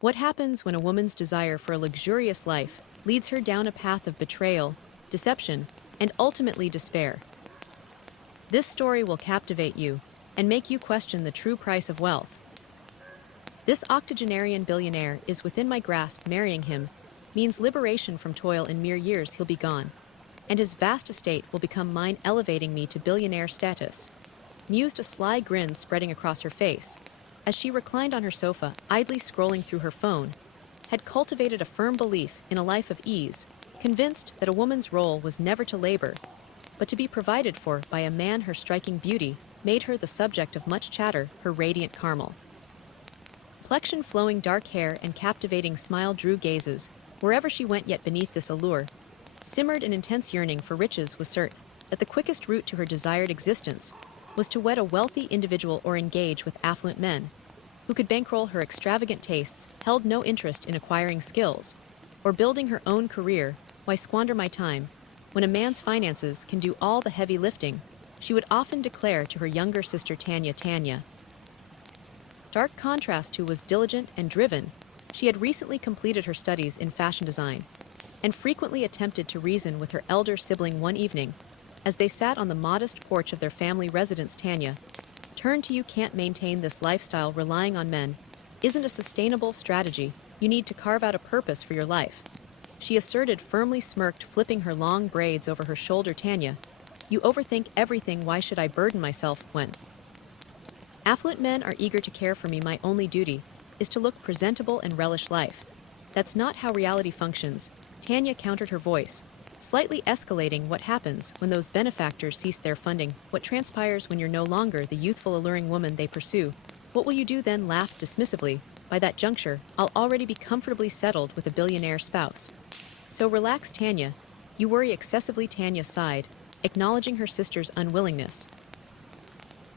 What happens when a woman's desire for a luxurious life leads her down a path of betrayal, deception, and ultimately despair? This story will captivate you and make you question the true price of wealth. This octogenarian billionaire is within my grasp. Marrying him means liberation from toil. In mere years he'll be gone, and his vast estate will become mine, elevating me to billionaire status. Mused, a sly grin spreading across her face, as she reclined on her sofa, idly scrolling through her phone, had cultivated a firm belief in a life of ease, convinced that a woman's role was never to labor, but to be provided for by a man. Her striking beauty made her the subject of much chatter. Her radiant caramel complexion, flowing dark hair, and captivating smile drew gazes wherever she went, yet beneath this allure simmered an intense yearning for riches. Was certain that the quickest route to her desired existence was to wed a wealthy individual or engage with affluent men who could bankroll her extravagant tastes. Held no interest in acquiring skills or building her own career. Why squander my time when a man's finances can do all the heavy lifting? She would often declare to her younger sister Tanya. Dark contrast to was diligent and driven. She had recently completed her studies in fashion design and frequently attempted to reason with her elder sibling. One evening, as they sat on the modest porch of their family residence, Tanya turned to: "You can't maintain this lifestyle relying on men. Isn't a sustainable strategy. You need to carve out a purpose for your life," she asserted, firmly, smirked, flipping her long braids over her shoulder. "Tanya, you overthink everything. Why should I burden myself when affluent men are eager to care for me? My only duty is to look presentable and relish life. That's not how reality functions," Tanya countered, her voice slightly escalating. "What happens when those benefactors cease their funding? What transpires when you're no longer the youthful, alluring woman they pursue? What will you do then?" Laughed dismissively. "By that juncture, I'll already be comfortably settled with a billionaire spouse. So relax, Tanya. You worry excessively." Tanya sighed, acknowledging her sister's unwillingness.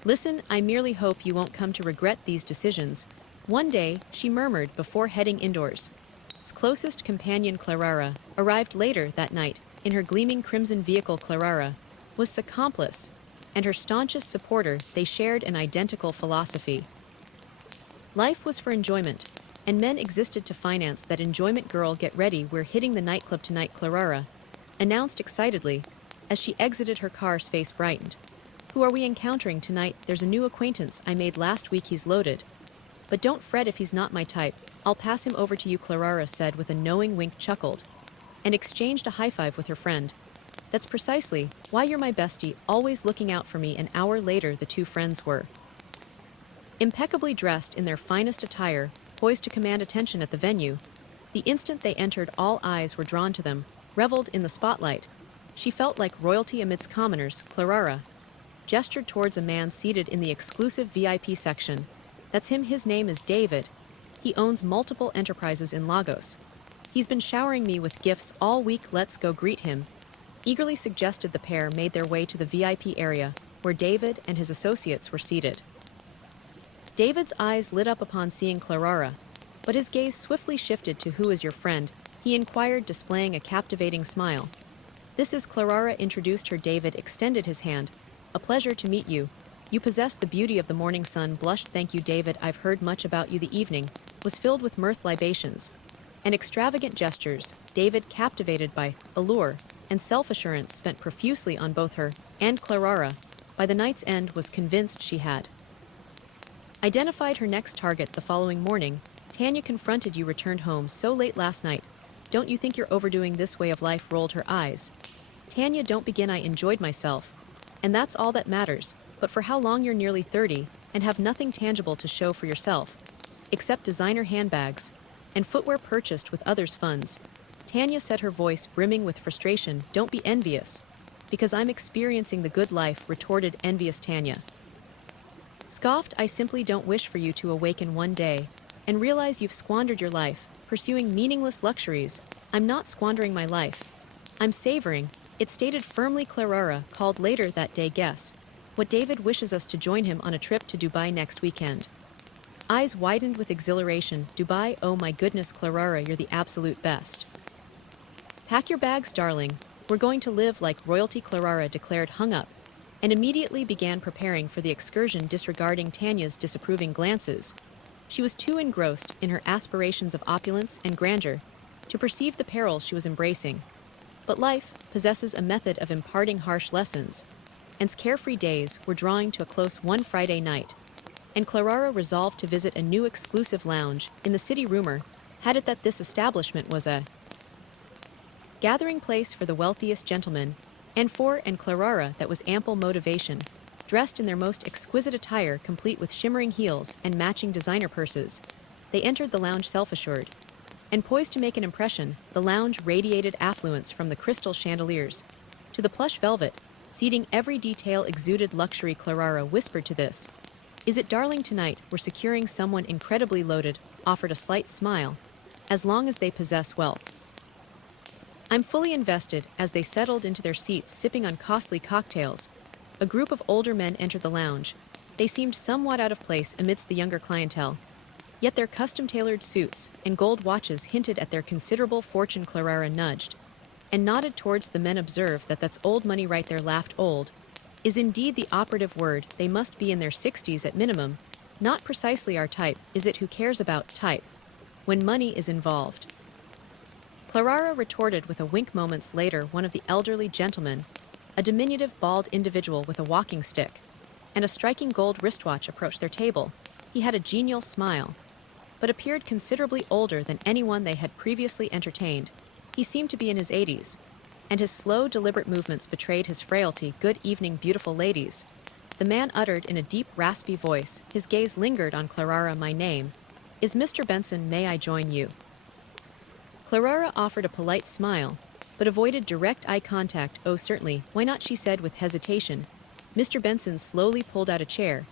"Listen, I merely hope you won't come to regret these decisions one day," she murmured before heading indoors. His closest companion, Clara, arrived later that night in her gleaming crimson vehicle. Clara was his accomplice and her staunchest supporter. They shared an identical philosophy. Life was for enjoyment, and men existed to finance that enjoyment. "Girl, get ready, we're hitting the nightclub tonight," Clara announced excitedly as she exited her car's face brightened. "Who are we encountering tonight?" "There's a new acquaintance I made last week. He's loaded. But don't fret if he's not my type. I'll pass him over to you," Clara said with a knowing wink, chuckled, and exchanged a high five with her friend. "That's precisely why you're my bestie, always looking out for me." An hour later, the two friends were impeccably dressed in their finest attire, poised to command attention at the venue. The instant they entered, all eyes were drawn to them, reveled in the spotlight. She felt like royalty amidst commoners. Clara gestured towards a man seated in the exclusive VIP section. "That's him. His name is David. He owns multiple enterprises in Lagos. He's been showering me with gifts all week. Let's go greet him," eagerly suggested. The pair made their way to the VIP area, where David and his associates were seated. David's eyes lit up upon seeing Clara, but his gaze swiftly shifted to "Who is your friend?" he inquired, displaying a captivating smile. "This is Clara," introduced her. David extended his hand. "A pleasure to meet you. You possess the beauty of the morning sun." Blushed. "Thank you, David. I've heard much about you." The evening was filled with mirth, libations, and extravagant gestures. David, captivated by allure and self-assurance, spent profusely on both her and Clara. By the night's end, was convinced she had identified her next target. The following morning, Tanya confronted: "You returned home so late last night. Don't you think you're overdoing this way of life?" Rolled her eyes. "Tanya, don't begin. I enjoyed myself, and that's all that matters. But for how long? You're nearly 30 and have nothing tangible to show for yourself, except designer handbags and footwear purchased with others' funds." Tanya said, her voice brimming with frustration. "Don't be envious, because I'm experiencing the good life," retorted envious Tanya. Scoffed. "I simply don't wish for you to awaken one day and realize you've squandered your life pursuing meaningless luxuries." "I'm not squandering my life. I'm savoring it," stated firmly. Clara called later that day. "Guess what? David wishes us to join him on a trip to Dubai next weekend." Eyes widened with exhilaration. "Dubai? Oh my goodness, Clara, you're the absolute best. Pack your bags, darling. We're going to live like royalty," Clara declared, hung up, and immediately began preparing for the excursion, disregarding Tanya's disapproving glances. She was too engrossed in her aspirations of opulence and grandeur to perceive the perils she was embracing. But life possesses a method of imparting harsh lessons, and carefree days were drawing to a close one Friday night, and Clara resolved to visit a new exclusive lounge in the city. Rumor had it that this establishment was a gathering place for the wealthiest gentlemen, and Clara that was ample motivation. Dressed in their most exquisite attire, complete with shimmering heels and matching designer purses, they entered the lounge self-assured. And poised to make an impression, the lounge radiated affluence from the crystal chandeliers to the plush velvet, seating every detail exuded luxury. Clara whispered to this. Is it darling tonight we're securing someone incredibly loaded, offered a slight smile, as long as they possess wealth. I'm fully invested. As they settled into their seats sipping on costly cocktails, a group of older men entered the lounge. They seemed somewhat out of place amidst the younger clientele, yet their custom-tailored suits and gold watches hinted at their considerable fortune. Clara nudged and nodded towards the men. Observe that that's old money right there. Laughed. Old is indeed the operative word. They must be in their 60s at minimum. Not precisely our type, is it? Who cares about type when money is involved? Clara retorted with a wink. Moments later, one of the elderly gentlemen, a diminutive bald individual with a walking stick and a striking gold wristwatch, approached their table. He had a genial smile, but appeared considerably older than anyone they had previously entertained. He seemed to be in his 80s, and his slow, deliberate movements betrayed his frailty. Good evening, beautiful ladies, the man uttered in a deep, raspy voice. His gaze lingered on Clara. My name is Mr. Benson. May I join you? Clara offered a polite smile, but avoided direct eye contact. Oh, certainly, why not, she said with hesitation. Mr. Benson slowly pulled out a chair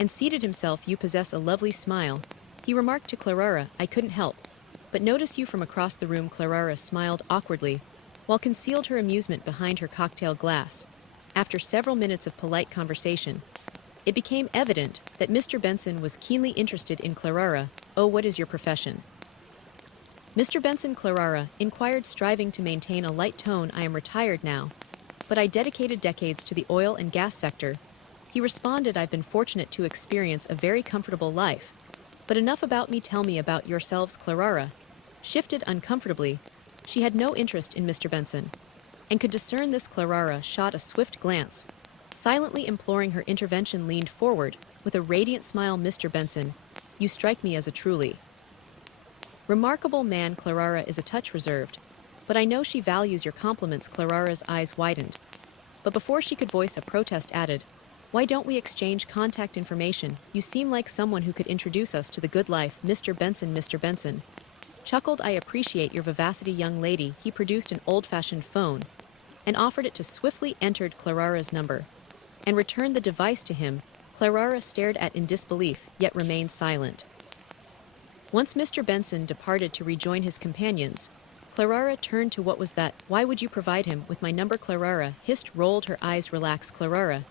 and seated himself. You possess a lovely smile, he remarked to Clara. I couldn't help but notice you from across the room. Clara smiled awkwardly, while concealed her amusement behind her cocktail glass. After several minutes of polite conversation, it became evident that Mr. Benson was keenly interested in Clara. Oh, what is your profession, Mr. Benson? Clara inquired, striving to maintain a light tone. I am retired now, but I dedicated decades to the oil and gas sector, he responded. I've been fortunate to experience a very comfortable life. But enough about me, tell me about yourselves. Clara shifted uncomfortably. She had no interest in Mr. Benson, and could discern this. Clara shot a swift glance, silently imploring her intervention. Leaned forward with a radiant smile. Mr. Benson, you strike me as a truly remarkable man. Clara is a touch reserved, but I know she values your compliments. Clara's eyes widened, but before she could voice a protest, added, why don't we exchange contact information? You seem like someone who could introduce us to the good life. Mr. Benson chuckled. I appreciate your vivacity, young lady. He produced an old-fashioned phone and offered it to. Swiftly entered Clara's number and returned the device to him. Clara stared at in disbelief, yet remained silent. Once Mr. Benson departed to rejoin his companions, Clara turned to. What was that? Why would you provide him with my number? Clara hissed, rolled her eyes. Relax, Clara.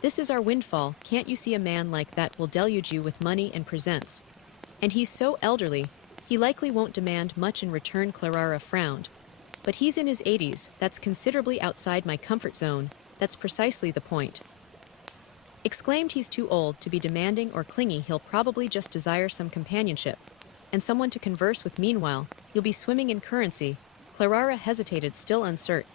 This is our windfall. Can't you see a man like that will deluge you with money and presents? And he's so elderly, he likely won't demand much in return. Clara frowned. But he's in his 80s. That's considerably outside my comfort zone. That's precisely the point. Exclaimed. He's too old to be demanding or clingy. He'll probably just desire some companionship and someone to converse with. Meanwhile, you'll be swimming in currency. Clara hesitated, still uncertain.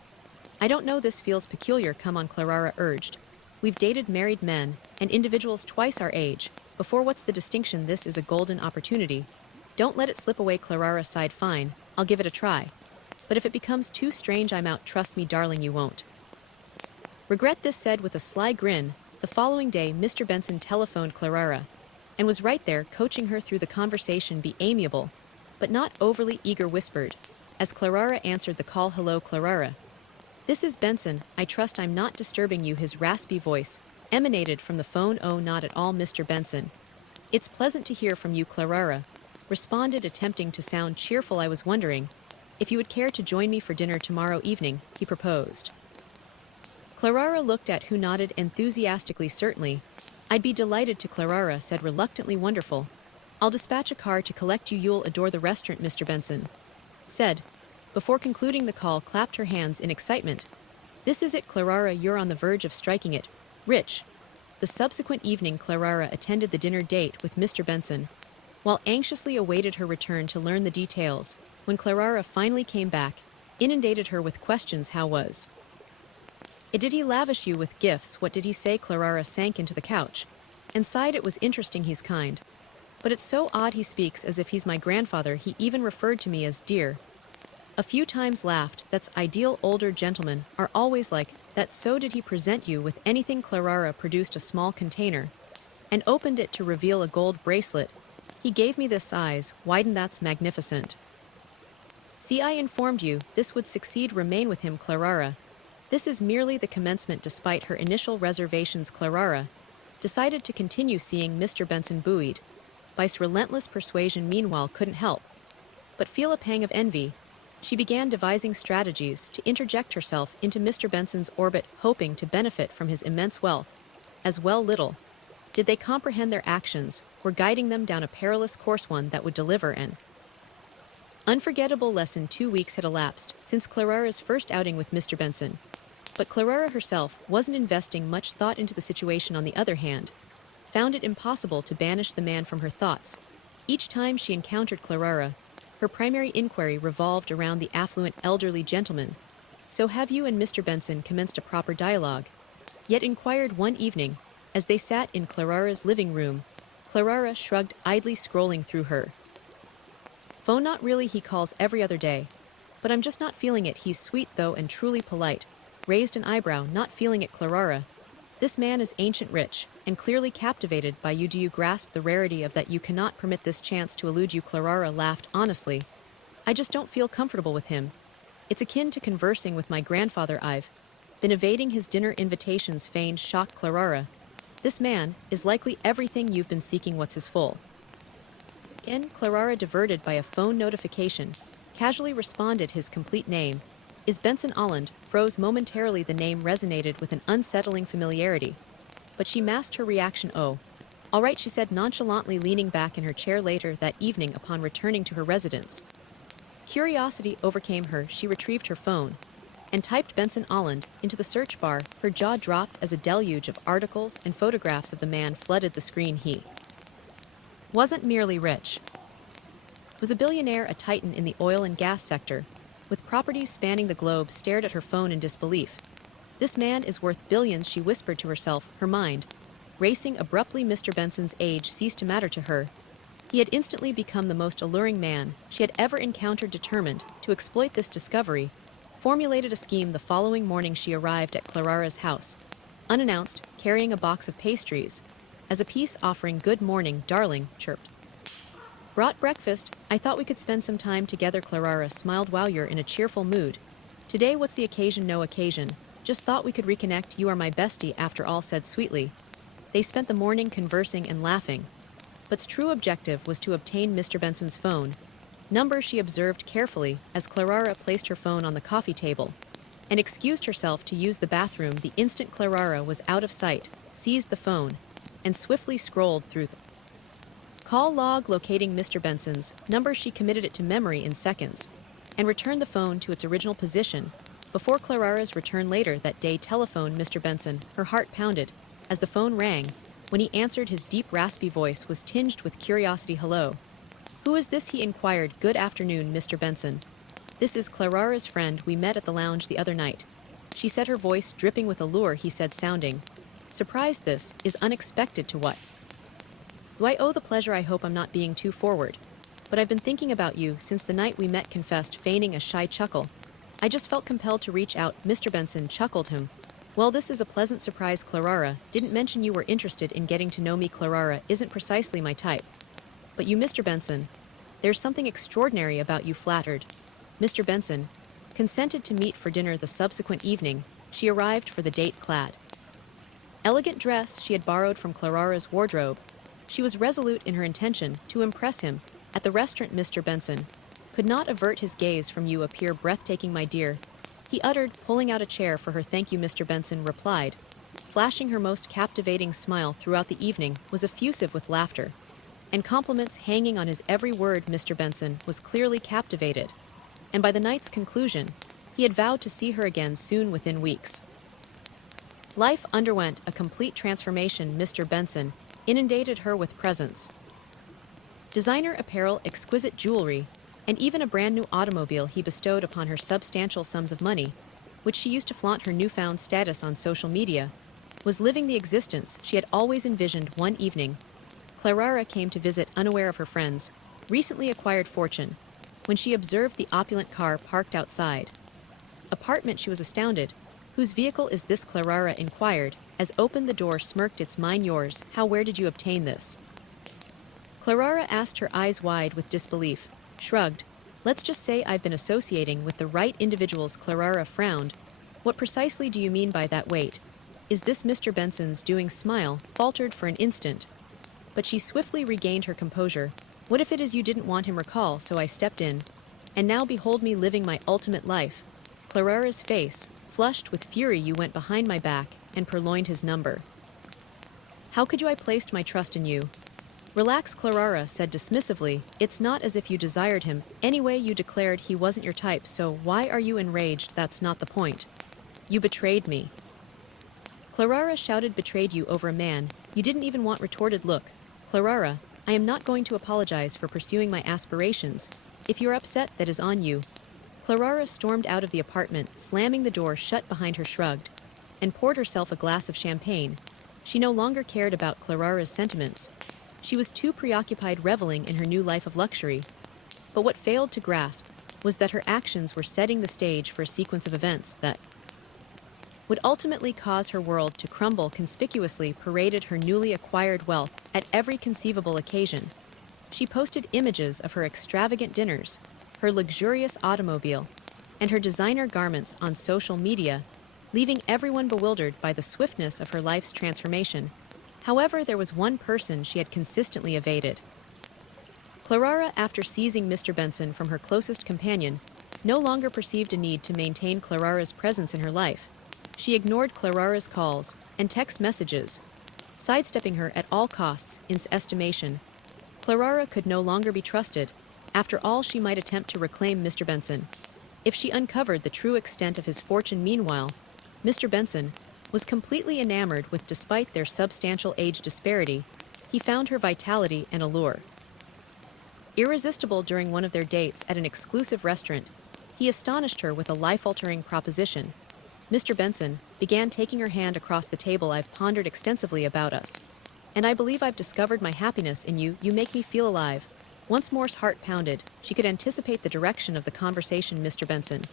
I don't know, this feels peculiar. Come on, Clara urged. We've dated married men and individuals twice our age before. What's the distinction? This is a golden opportunity. Don't let it slip away. Clara sighed. Fine, I'll give it a try. But if it becomes too strange, I'm out. Trust me, darling, you won't regret this. Said with a sly grin. The following day, Mr. Benson telephoned Clara and was right there, coaching her through the conversation. Be amiable, but not overly eager, whispered as Clara answered the call. Hello, Clara. This is Benson. I trust I'm not disturbing you. His raspy voice emanated from the phone. Oh, not at all, Mr. Benson. It's pleasant to hear from you, Clara responded, attempting to sound cheerful. I was wondering if you would care to join me for dinner tomorrow evening, he proposed. Clara looked at who nodded enthusiastically. Certainly, I'd be delighted to. Clara said reluctantly. Wonderful. I'll dispatch a car to collect you. You'll adore the restaurant, Mr. Benson said. Before concluding the call, clapped her hands in excitement. This is it, Clara. You're on the verge of striking it rich. The subsequent evening, Clara attended the dinner date with Mr. Benson while anxiously awaited her return to learn the details. When Clara finally came back, inundated her with questions. How was it? Did he lavish you with gifts? What did he say? Clara sank into the couch and sighed. It was interesting, he's kind. But it's so odd, he speaks as if he's my grandfather. He even referred to me as dear. A few times laughed. That's ideal, older gentlemen are always like that. So did he present you with anything? Clara produced a small container and opened it to reveal a gold bracelet. He gave me this. Eyes widened. That's magnificent. See, I informed you this would succeed. Remain with him, Clara. This is merely the commencement. Despite her initial reservations, Clara decided to continue seeing Mr. Benson, buoyed by his relentless persuasion. Meanwhile, couldn't help but feel a pang of envy. She began devising strategies to interject herself into Mr. Benson's orbit, hoping to benefit from his immense wealth. As well, little did they comprehend their actions were guiding them down a perilous course, one that would deliver an unforgettable lesson. 2 weeks had elapsed since Clara's first outing with Mr. Benson, but Clara herself wasn't investing much thought into the situation. On the other hand, found it impossible to banish the man from her thoughts. Each time she encountered Clara, her primary inquiry revolved around the affluent elderly gentleman. So have you and Mr. Benson commenced a proper dialogue? Yet inquired one evening, as they sat in Clara's living room. Clara shrugged, idly scrolling through her phone. Not really, he calls every other day. But I'm just not feeling it. He's sweet though and truly polite. Raised an eyebrow, not feeling it. Clara, this man is ancient rich, and clearly captivated by you. Do you grasp the rarity of that? You cannot permit this chance to elude you. Clara laughed. Honestly, I just don't feel comfortable with him. It's akin to conversing with my grandfather. I've been evading his dinner invitations. Feigned shock. Clara, this man is likely everything you've been seeking. What's his full name? Clara, diverted by a phone notification, casually responded. His complete name is Benson Olland. Froze momentarily. The name resonated with an unsettling familiarity, but she masked her reaction. Oh, all right, she said nonchalantly, leaning back in her chair. Later that evening, upon returning to her residence, curiosity overcame her. She retrieved her phone and typed Benson Olland into the search bar. Her jaw dropped as a deluge of articles and photographs of the man flooded the screen. He wasn't merely rich, was a billionaire, a titan in the oil and gas sector, with properties spanning the globe. Stared at her phone in disbelief. This man is worth billions, she whispered to herself, her mind racing. Abruptly, Mr. Benson's age ceased to matter to her. He had instantly become the most alluring man she had ever encountered. Determined to exploit this discovery, formulated a scheme. The following morning she arrived at Clara's house, unannounced, carrying a box of pastries. As a peace offering. Good morning, darling, chirped. Brought breakfast. I thought we could spend some time together. Clara smiled. Wow, you're in a cheerful mood today. What's the occasion? No occasion. Just thought we could reconnect. You are my bestie after all, said sweetly. They spent the morning conversing and laughing, but's true objective was to obtain Mr. Benson's phone number. She observed carefully as Clara placed her phone on the coffee table and excused herself to use the bathroom. The instant Clara was out of sight, seized the phone and swiftly scrolled through the call log. Locating Mr. Benson's number, she committed it to memory in seconds and returned the phone to its original position. Before Clara's return later that day, telephoned Mr. Benson. Her heart pounded as the phone rang. When he answered, his deep, raspy voice was tinged with curiosity. Hello. Who is this? He inquired. Good afternoon, Mr. Benson. This is Clara's friend. We met at the lounge the other night, she said, her voice dripping with allure. He said, sounding surprised. This is unexpected. To what do I owe the pleasure? I hope I'm not being too forward, but I've been thinking about you since the night we met, confessed, feigning a shy chuckle. I just felt compelled to reach out. Mr. Benson chuckled him. Well, this is a pleasant surprise. Clara didn't mention you were interested in getting to know me. Clara isn't precisely my type. But you, Mr. Benson, there's something extraordinary about you. Flattered, Mr. Benson consented to meet for dinner the subsequent evening. She arrived for the date clad elegant dress she had borrowed from Clara's wardrobe. She was resolute in her intention to impress him. At the restaurant, Mr. Benson could not avert his gaze from you. Appear breathtaking, my dear, he uttered, pulling out a chair for her. Thank you, Mr. Benson replied, flashing her most captivating smile. Throughout the evening was effusive with laughter and compliments hanging on his every word. Mr. Benson was clearly captivated, and by the night's conclusion, he had vowed to see her again soon. Within weeks, life underwent a complete transformation. Mr. Benson inundated her with presents Designer apparel, exquisite jewelry, and even a brand new automobile he bestowed upon her substantial sums of money, which she used to flaunt her newfound status on social media, was living the existence she had always envisioned. One evening, Clara came to visit unaware of her friend's recently acquired fortune. When she observed the opulent car parked outside apartment, she was astounded. "Whose vehicle is this?" Clara inquired, as opened the door smirked. "It's mine." "Yours? How? Where did you obtain this?" Clara asked, her eyes wide with disbelief. Shrugged. "Let's just say I've been associating with the right individuals." Clara frowned. "What precisely do you mean by that?" "Wait. Is this Mr. Benson's doing?" Smile faltered for an instant, but she swiftly regained her composure. "What if it is? You didn't want him?" "Recall, so I stepped in. And now behold me living my ultimate life." Clara's face flushed with fury. "You went behind my back and purloined his number. How could you? I placed my trust in you." "Relax," Clara said dismissively. "It's not as if you desired him. Anyway, you declared he wasn't your type, so why are you enraged?" "That's not the point. You betrayed me." Clara shouted. "Betrayed you over a man you didn't even want?" Retorted. "Look, Clara, I am not going to apologize for pursuing my aspirations. If you're upset, that is on you." Clara stormed out of the apartment, slamming the door shut behind her. Shrugged, and poured herself a glass of champagne. She no longer cared about Clara's sentiments. She was too preoccupied reveling in her new life of luxury. But what failed to grasp was that her actions were setting the stage for a sequence of events that would ultimately cause her world to crumble. Conspicuously paraded her newly acquired wealth at every conceivable occasion. She posted images of her extravagant dinners, her luxurious automobile, and her designer garments on social media, leaving everyone bewildered by the swiftness of her life's transformation. However, there was one person she had consistently evaded. Clara, after seizing Mr. Benson from her closest companion, no longer perceived a need to maintain Clara's presence in her life. She ignored Clara's calls and text messages, sidestepping her at all costs. In his estimation, Clara could no longer be trusted. After all, she might attempt to reclaim Mr. Benson if she uncovered the true extent of his fortune. Meanwhile, Mr. Benson was completely enamored with. Despite their substantial age disparity, he found her vitality and allure irresistible. During one of their dates at an exclusive restaurant, he astonished her with a life-altering proposition. Mr. Benson began taking her hand across the table. "I've pondered extensively about us, and I believe I've discovered my happiness in you. You make me feel alive." Once more's heart pounded. She could anticipate the direction of the conversation. "Mr. Benson,"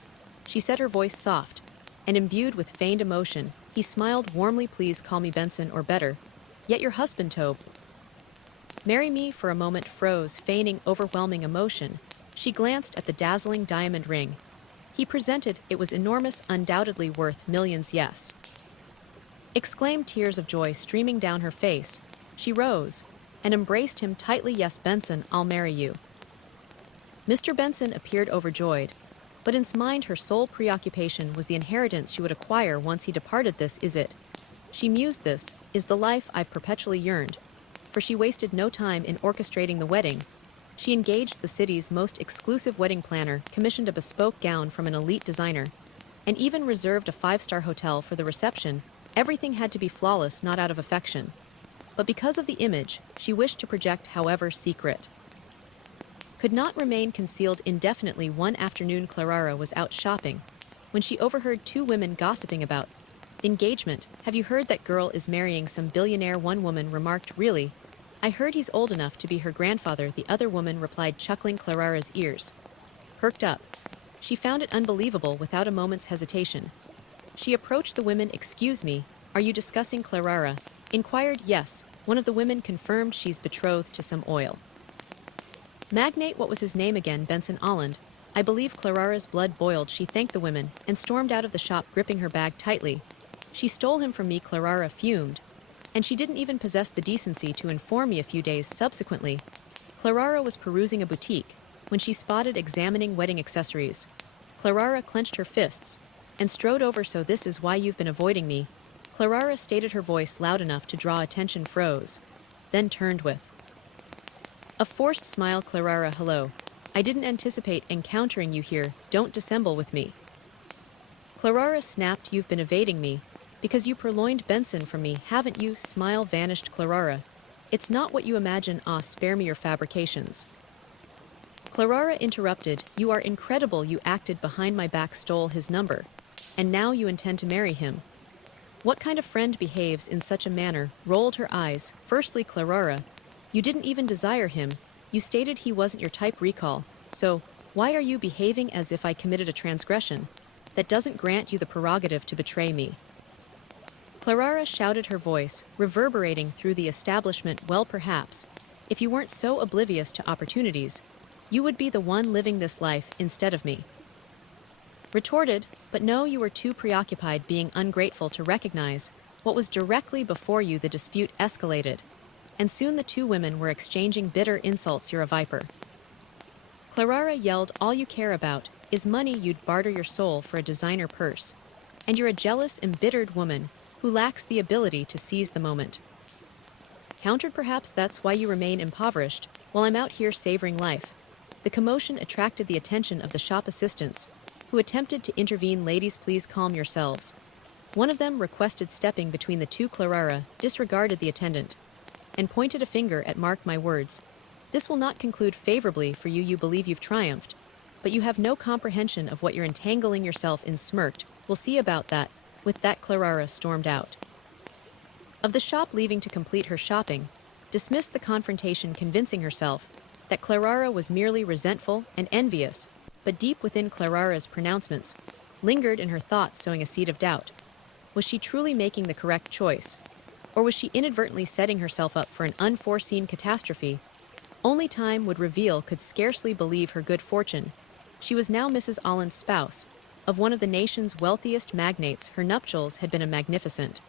she said, her voice soft and imbued with feigned emotion. He smiled warmly. "Please call me Benson, or better yet, your husband, Tobe." "Marry me." For a moment froze, feigning overwhelming emotion. She glanced at the dazzling diamond ring he presented. It was enormous, undoubtedly worth millions. "Yes," exclaimed, tears of joy streaming down her face. She rose and embraced him tightly. "Yes, Benson, I'll marry you." Mr. Benson appeared overjoyed, but in his mind her sole preoccupation was the inheritance she would acquire once he departed. "This is it," she mused. "This is the life I've perpetually yearned." For she wasted no time in orchestrating the wedding. She engaged the city's most exclusive wedding planner, commissioned a bespoke gown from an elite designer, and even reserved a 5-star hotel for the reception. Everything had to be flawless, not out of affection, but because of the image she wished to project. However, secret could not remain concealed indefinitely. One afternoon, Clara was out shopping when she overheard two women gossiping about engagement. "Have you heard that girl is marrying some billionaire?" one woman remarked. "Really? I heard he's old enough to be her grandfather," the other woman replied, chuckling. Clara's ears perked up. She found it unbelievable. Without a moment's hesitation, she approached the women. "Excuse me, are you discussing?" Clara inquired. "Yes," one of the women confirmed. "She's betrothed to some oil magnate." "What was his name again?" "Benson Holland, I believe." Clara's blood boiled. She thanked the women and stormed out of the shop, gripping her bag tightly. "She stole him from me," Clara fumed, "and she didn't even possess the decency to inform me." A few days subsequently, Clara was perusing a boutique when she spotted examining wedding accessories. Clara clenched her fists and strode over. "So this is why you've been avoiding me?" Clara stated, her voice loud enough to draw attention. Froze, then turned with a forced smile. "Clara, hello. I didn't anticipate encountering you here. Don't dissemble with me." Clara snapped. "You've been evading me because you purloined Benson from me, haven't you?" Smile vanished. Clara It's not what you imagine, ah, spare me your fabrications. Clara interrupted, you are incredible, you acted behind my back, stole his number. And now you intend to marry him. What kind of friend behaves in such a manner? Rolled her eyes. Firstly, Clara, you didn't even desire him. You stated he wasn't your type, recall. So, why are you behaving as if I committed a transgression? That doesn't grant you the prerogative to betray me. Clara shouted, her voice reverberating through the establishment. Well, perhaps, if you weren't so oblivious to opportunities, you would be the one living this life instead of me. Retorted, but no, you were too preoccupied being ungrateful to recognize what was directly before you. The dispute escalated, and soon the two women were exchanging bitter insults. You're a viper. Clara yelled, all you care about is money. You'd barter your soul for a designer purse. And you're a jealous, embittered woman who lacks the ability to seize the moment. Countered, perhaps that's why you remain impoverished while I'm out here savoring life. The commotion attracted the attention of the shop assistants, who attempted to intervene. Ladies, please calm yourselves. One of them requested, stepping between the two. Clara disregarded the attendant and pointed a finger at Mark. My words, this will not conclude favorably for you. You believe you've triumphed, but you have no comprehension of what you're entangling yourself in. Smirked, we'll see about that. With that, Clara stormed out of the shop, leaving to complete her shopping, dismissed the confrontation, convincing herself that Clara was merely resentful and envious, but deep within, Clara's pronouncements lingered in her thoughts, sowing a seed of doubt. Was she truly making the correct choice? Or was she inadvertently setting herself up for an unforeseen catastrophe? Only time would reveal. Could scarcely believe her good fortune. She was now Mrs. Allen's spouse, of one of the nation's wealthiest magnates. Her nuptials had been a magnificent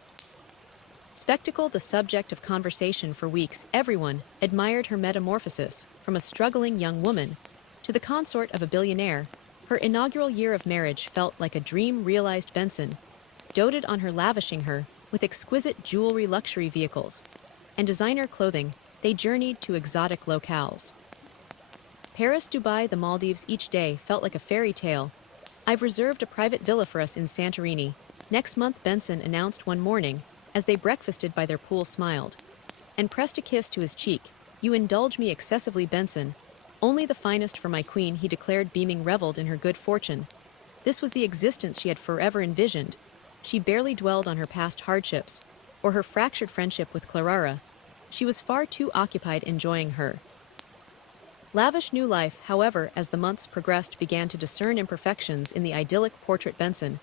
spectacle, the subject of conversation for weeks. Everyone admired her metamorphosis from a struggling young woman to the consort of a billionaire. Her inaugural year of marriage felt like a dream realized. Benson doted on her, lavishing her with exquisite jewelry, luxury vehicles, and designer clothing. They journeyed to exotic locales. Paris, Dubai, the Maldives. Each day felt like a fairy tale. I've reserved a private villa for us in Santorini next month, Benson announced one morning as they breakfasted by their pool. Smiled and pressed a kiss to his cheek. You indulge me excessively, Benson. Only the finest for my queen, he declared, beaming. Reveled in her good fortune. This was the existence she had forever envisioned. She barely dwelled on her past hardships or her fractured friendship with Clara. She was far too occupied enjoying her lavish new life. However, as the months progressed, began to discern imperfections in the idyllic portrait. Benson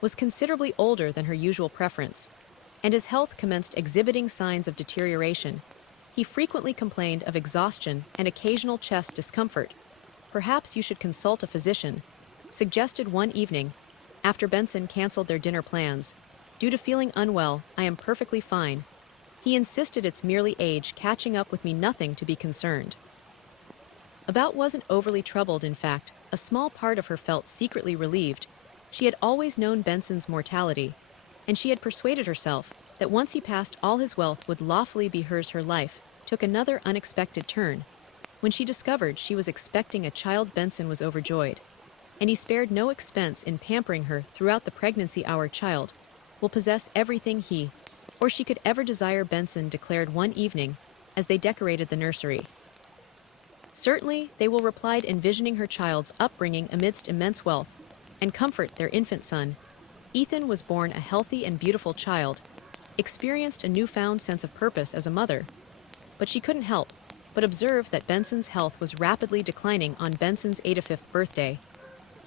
was considerably older than her usual preference, and his health commenced exhibiting signs of deterioration. He frequently complained of exhaustion and occasional chest discomfort. Perhaps you should consult a physician, suggested one evening, after Benson canceled their dinner plans. Due to feeling unwell, I am perfectly fine. He insisted, it's merely age catching up with me, nothing to be concerned about. Wasn't overly troubled, in fact, a small part of her felt secretly relieved. She had always known Benson's mortality, and she had persuaded herself that once he passed, all his wealth would lawfully be hers. Her life took another unexpected turn. When she discovered she was expecting a child, Benson was overjoyed, and he spared no expense in pampering her throughout the pregnancy. Our child will possess everything he or she could ever desire, Benson declared one evening as they decorated the nursery. Certainly, they will, replied, envisioning her child's upbringing amidst immense wealth and comfort. Their infant son, Ethan, was born a healthy and beautiful child, experienced a newfound sense of purpose as a mother. But she couldn't help but observe that Benson's health was rapidly declining. On Benson's 85th birthday,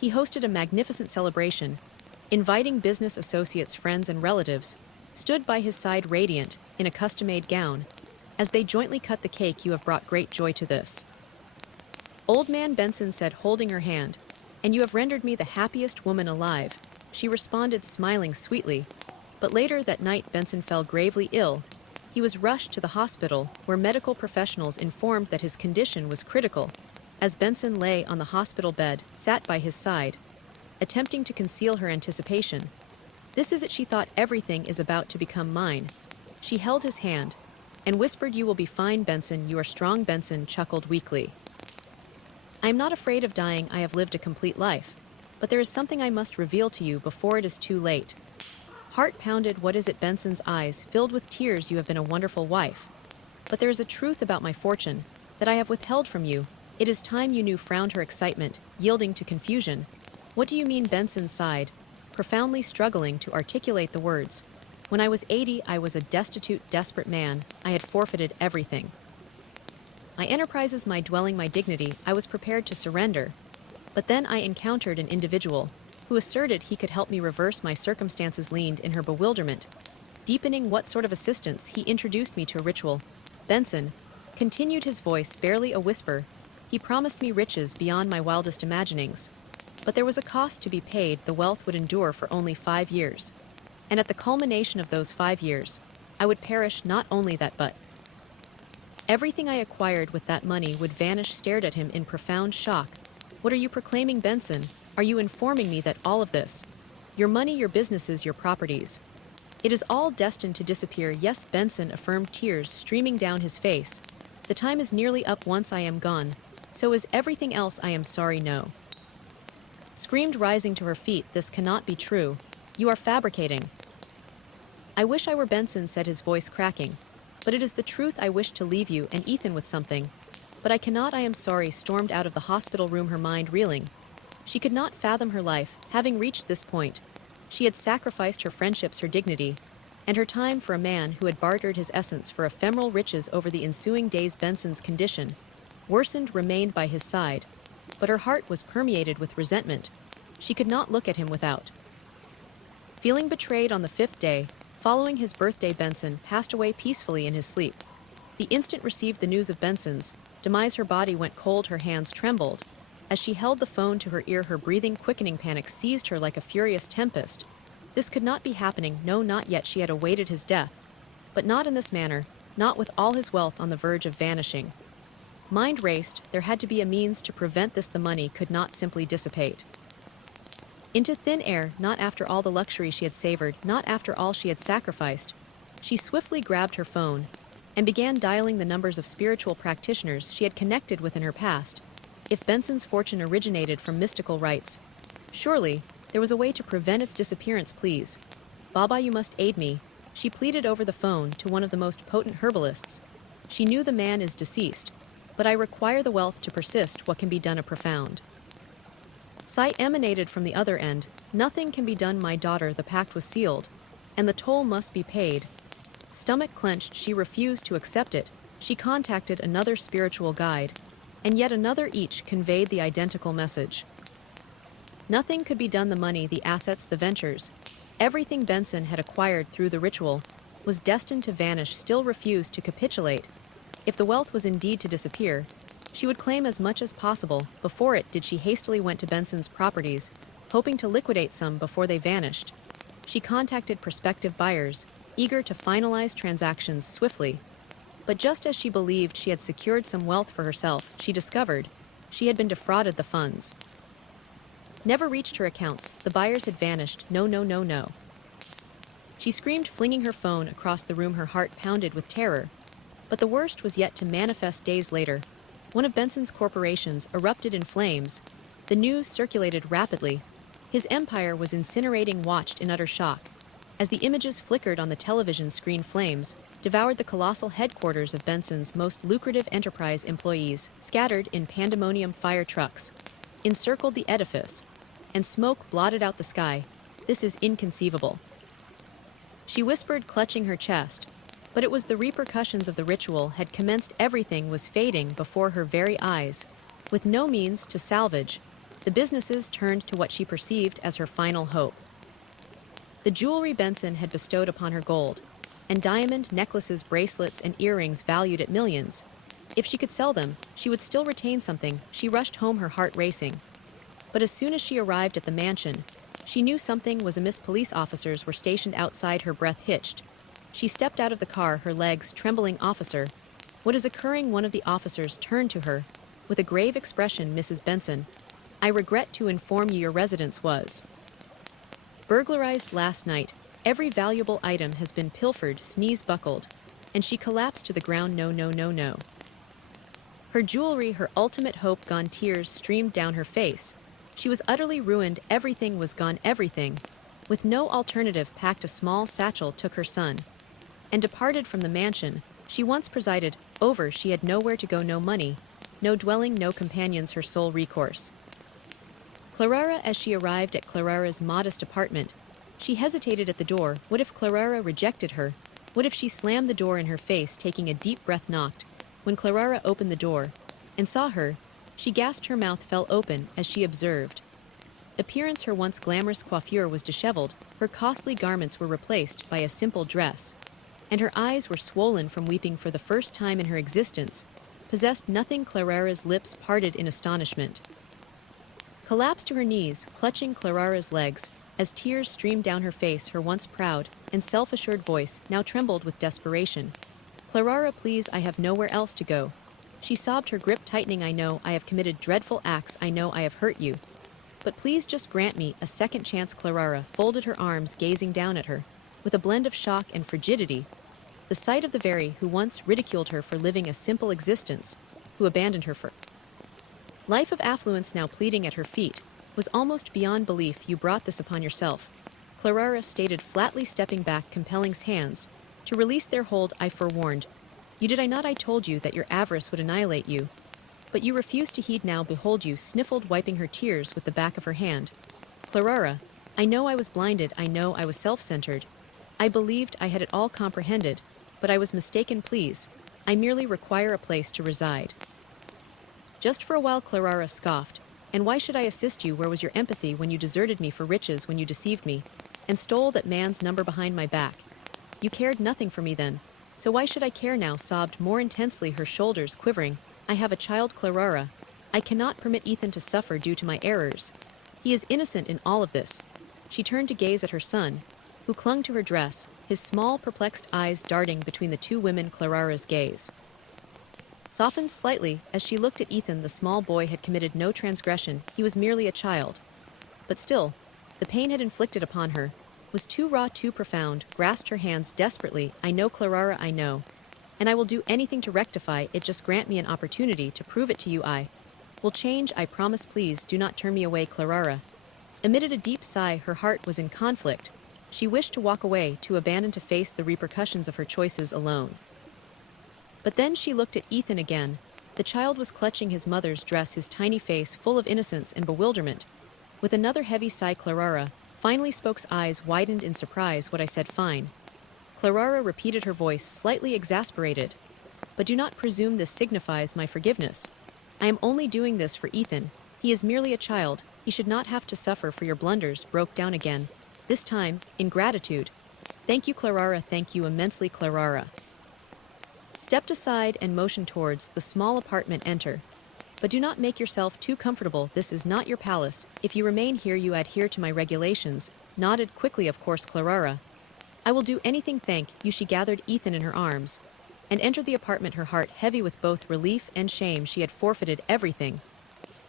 he hosted a magnificent celebration, inviting business associates, friends, and relatives, stood by his side radiant in a custom-made gown. As they jointly cut the cake, you have brought great joy to this old man, Benson said, holding her hand, and you have rendered me the happiest woman alive. She responded, smiling sweetly. But later that night, Benson fell gravely ill. He was rushed to the hospital, where medical professionals informed that his condition was critical. As Benson lay on the hospital bed, sat by his side, attempting to conceal her anticipation. This is it, she thought, everything is about to become mine. She held his hand and whispered, you will be fine, Benson, you are strong. Benson chuckled weakly. I am not afraid of dying, I have lived a complete life. But there is something I must reveal to you before it is too late. Heart pounded. What is it? Benson's eyes filled with tears. You have been a wonderful wife. But there is a truth about my fortune that I have withheld from you. It is time you knew, frowned her excitement, yielding to confusion. What do you mean? Benson sighed, profoundly struggling to articulate the words. When I was 80, I was a destitute, desperate man. I had forfeited everything. My enterprises, my dwelling, my dignity, I was prepared to surrender. But then I encountered an individual who asserted he could help me reverse my circumstances. Leaned in her bewilderment, deepening. What sort of assistance? He introduced me to a ritual. Benson continued, his voice barely a whisper. He promised me riches beyond my wildest imaginings. But there was a cost to be paid. The wealth would endure for only 5 years. And at the culmination of those 5 years, I would perish. Not only that, but everything I acquired with that money would vanish. Stared at him in profound shock. What are you proclaiming, Benson? Are you informing me that all of this, your money, your businesses, your properties, it is all destined to disappear? Yes, Benson affirmed, tears streaming down his face. The time is nearly up. Once I am gone, so is everything else. I am sorry. No, screamed, rising to her feet. This cannot be true. You are fabricating. I wish I were. Benson said, his voice cracking. But it is the truth. I wish to leave you and Ethan with something. But I cannot. I am sorry. Stormed out of the hospital room, her mind reeling. She could not fathom her life, having reached this point. She had sacrificed her friendships, her dignity, and her time for a man who had bartered his essence for ephemeral riches. Over the ensuing days, Benson's condition worsened, remained by his side, but her heart was permeated with resentment. She could not look at him without feeling betrayed. On the 5th day, following his birthday, Benson passed away peacefully in his sleep. The instant received the news of Benson's demise, her body went cold, her hands trembled. As she held the phone to her ear, her breathing quickening, panic seized her like a furious tempest. This could not be happening. No, not yet. She had awaited his death. But not in this manner, not with all his wealth on the verge of vanishing. Mind raced. There had to be a means to prevent this. The money could not simply dissipate into thin air, not after all the luxury she had savored, not after all she had sacrificed. She swiftly grabbed her phone and began dialing the numbers of spiritual practitioners she had connected with in her past. If Benson's fortune originated from mystical rites, surely there was a way to prevent its disappearance. Please, Baba, you must aid me, she pleaded over the phone to one of the most potent herbalists. She knew the man is deceased, but I require the wealth to persist. What can be done? A profound sigh emanated from the other end. Nothing can be done, my daughter. The pact was sealed, and the toll must be paid. Stomach clenched, she refused to accept it. She contacted another spiritual guide, and yet another. Each conveyed the identical message. Nothing could be done. The money, the assets, the ventures, everything Benson had acquired through the ritual was destined to vanish. Still refused to capitulate. If the wealth was indeed to disappear, she would claim as much as possible. Before it did, she hastily went to Benson's properties, hoping to liquidate some before they vanished. She contacted prospective buyers, eager to finalize transactions swiftly. But just as she believed she had secured some wealth for herself, she discovered she had been defrauded. The funds never reached her accounts. The buyers had vanished. No, no, no, no. She screamed, flinging her phone across the room. Her heart pounded with terror. But the worst was yet to manifest. Days later, one of Benson's corporations erupted in flames. The news circulated rapidly. His empire was incinerating. Watched in utter shock as the images flickered on the television screen. Flames devoured the colossal headquarters of Benson's most lucrative enterprise. Employees, scattered in pandemonium, fire trucks encircled the edifice, and smoke blotted out the sky. This is inconceivable, she whispered, clutching her chest. But it was the repercussions of the ritual had commenced. Everything was fading before her very eyes. With no means to salvage, the businesses turned to what she perceived as her final hope. The jewelry Benson had bestowed upon her, gold and diamond necklaces, bracelets, and earrings valued at millions. If she could sell them, she would still retain something. She rushed home, her heart racing. But as soon as she arrived at the mansion, she knew something was amiss. Police officers were stationed outside. Her breath hitched. She stepped out of the car, her legs trembling. Officer, what is occurring? One of the officers turned to her with a grave expression. Mrs. Benson, I regret to inform you your residence was burglarized last night. Every valuable item has been pilfered. Sneeze buckled, and she collapsed to the ground. No, no, no, no. Her jewelry, her ultimate hope, gone. Tears streamed down her face. She was utterly ruined. Everything was gone. Everything. With no alternative, packed a small satchel, took her son, and departed from the mansion, She once presided over, she had nowhere to go, no money, no dwelling, no companions, her sole recourse. Clara, as she arrived at Clara's modest apartment, she hesitated at the door. What if Clara rejected her? What if she slammed the door in her face, taking a deep breath, knocked? When Clara opened the door and saw her, she gasped, her mouth fell open as she observed. Appearance, her once glamorous coiffure was disheveled, her costly garments were replaced by a simple dress, and her eyes were swollen from weeping for the first time in her existence. Possessed nothing. Clara's lips parted in astonishment. Collapsed to her knees, clutching Clara's legs, as tears streamed down her face, her once proud and self-assured voice now trembled with desperation. Clara, please, I have nowhere else to go. She sobbed, her grip tightening. I know I have committed dreadful acts, I know I have hurt you. But please just grant me a second chance. Clara folded her arms, gazing down at her, with a blend of shock and frigidity. The sight of the very who once ridiculed her for living a simple existence, who abandoned her for life of affluence, now pleading at her feet, was almost beyond belief. You brought this upon yourself, Clara stated flatly, stepping back, compelling hands to release their hold. I forewarned you, did I not? I told you that your avarice would annihilate you. But you refused to heed. Now behold you, sniffled, wiping her tears with the back of her hand. Clara, I know I was blinded, I know I was self-centered. I believed I had it all comprehended, but I was mistaken. Please, I merely require a place to reside. Just for a while, Clara scoffed. And why should I assist you? Where was your empathy when you deserted me for riches, when you deceived me and stole that man's number behind my back? You cared nothing for me then, so why should I care now? Sobbed more intensely, her shoulders quivering. I have a child, Clara. I cannot permit Ethan to suffer due to my errors. He is innocent in all of this. She turned to gaze at her son, who clung to her dress, his small, perplexed eyes darting between the two women. Clara's gaze softened slightly as she looked at Ethan. The small boy had committed no transgression, he was merely a child. But still, the pain had inflicted upon her was too raw, too profound. Grasped her hands desperately. I know, Clara, I know. And I will do anything to rectify it. Just grant me an opportunity to prove it to you. I will change, I promise. Please do not turn me away. Clara emitted a deep sigh. Her heart was in conflict. She wished to walk away, to abandon, to face the repercussions of her choices alone. But then she looked at Ethan again. The child was clutching his mother's dress, his tiny face full of innocence and bewilderment. With another heavy sigh, Clara finally spoke's eyes widened in surprise. What I said, fine. Clara repeated, her voice slightly exasperated. But do not presume this signifies my forgiveness. I am only doing this for Ethan. He is merely a child. He should not have to suffer for your blunders. Broke down again, this time in gratitude. Thank you, Clara, thank you immensely. Clara stepped aside and motioned towards the small apartment. Enter. But do not make yourself too comfortable. This is not your palace. If you remain here, you adhere to my regulations. Nodded quickly. Of course, Clara. I will do anything. Thank you. She gathered Ethan in her arms and entered the apartment, her heart heavy with both relief and shame. She had forfeited everything,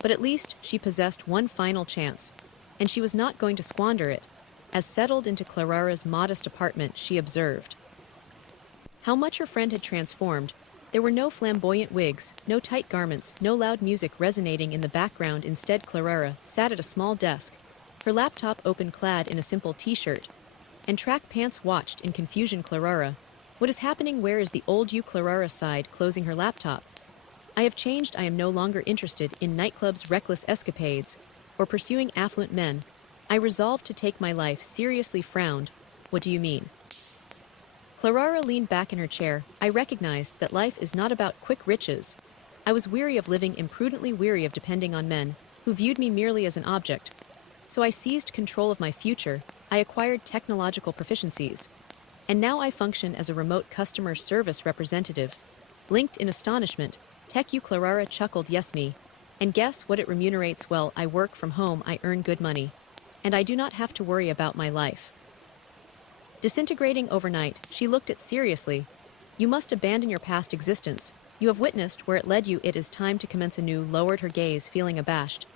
but at least she possessed one final chance, and she was not going to squander it. As settled into Clara's modest apartment, she observed how much her friend had transformed. There were no flamboyant wigs, no tight garments, no loud music resonating in the background. Instead, Clara sat at a small desk, her laptop open, clad in a simple t-shirt and track pants. Watched in confusion. Clara, what is happening? Where is the old you? Clara sighed, closing her laptop. I have changed. I am no longer interested in nightclubs, reckless escapades, or pursuing affluent men. I resolved to take my life seriously. Frowned. What do you mean? Clara leaned back in her chair. I recognized that life is not about quick riches. I was weary of living imprudently, weary of depending on men who viewed me merely as an object. So I seized control of my future. I acquired technological proficiencies, and now I function as a remote customer service representative. Blinked in astonishment. Tech you? Clara chuckled. Yes, me. And guess what? It remunerates well. I work from home, I earn good money, and I do not have to worry about my life disintegrating overnight. She looked at seriously. You must abandon your past existence. You have witnessed where it led you. It is time to commence anew. Lowered her gaze, feeling abashed.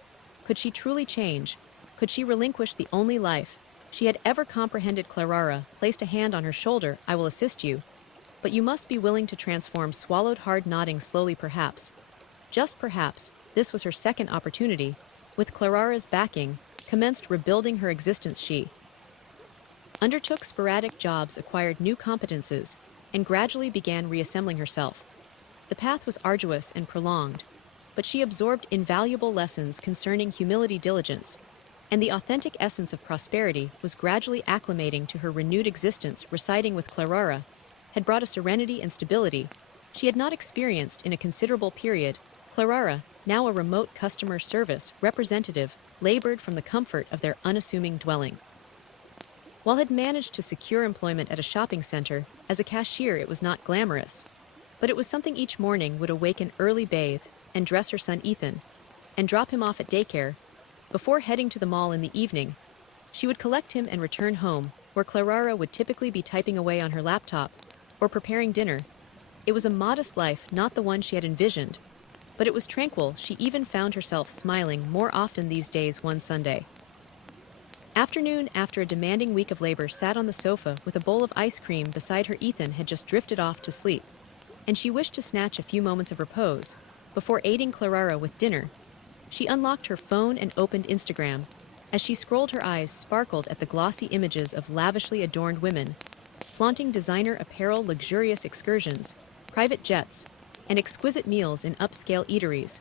Could she truly change? Could she relinquish the only life she had ever comprehended? Clara placed a hand on her shoulder. I will assist you, but you must be willing to transform. Swallowed hard, nodding slowly. Perhaps, just perhaps, this was her second opportunity. With Clara's backing, commenced rebuilding her existence. She undertook sporadic jobs, acquired new competences, and gradually began reassembling herself. The path was arduous and prolonged, but she absorbed invaluable lessons concerning humility, diligence, and the authentic essence of prosperity was gradually acclimating to her renewed existence. Residing with Clara had brought a serenity and stability she had not experienced in a considerable period. Clara, now a remote customer service representative, labored from the comfort of their unassuming dwelling. While had managed to secure employment at a shopping center, as a cashier it was not glamorous, but it was something. Each morning would awaken early, bathe, and dress her son Ethan, and drop him off at daycare. Before heading to the mall in the evening, she would collect him and return home, where Clara would typically be typing away on her laptop or preparing dinner. It was a modest life, not the one she had envisioned, but it was tranquil. She even found herself smiling more often these days. One Sunday afternoon, after a demanding week of labor, sat on the sofa with a bowl of ice cream beside her. Ethan had just drifted off to sleep, and she wished to snatch a few moments of repose before aiding Clara with dinner. She unlocked her phone and opened Instagram. As she scrolled, her eyes sparkled at the glossy images of lavishly adorned women, flaunting designer apparel, luxurious excursions, private jets, and exquisite meals in upscale eateries.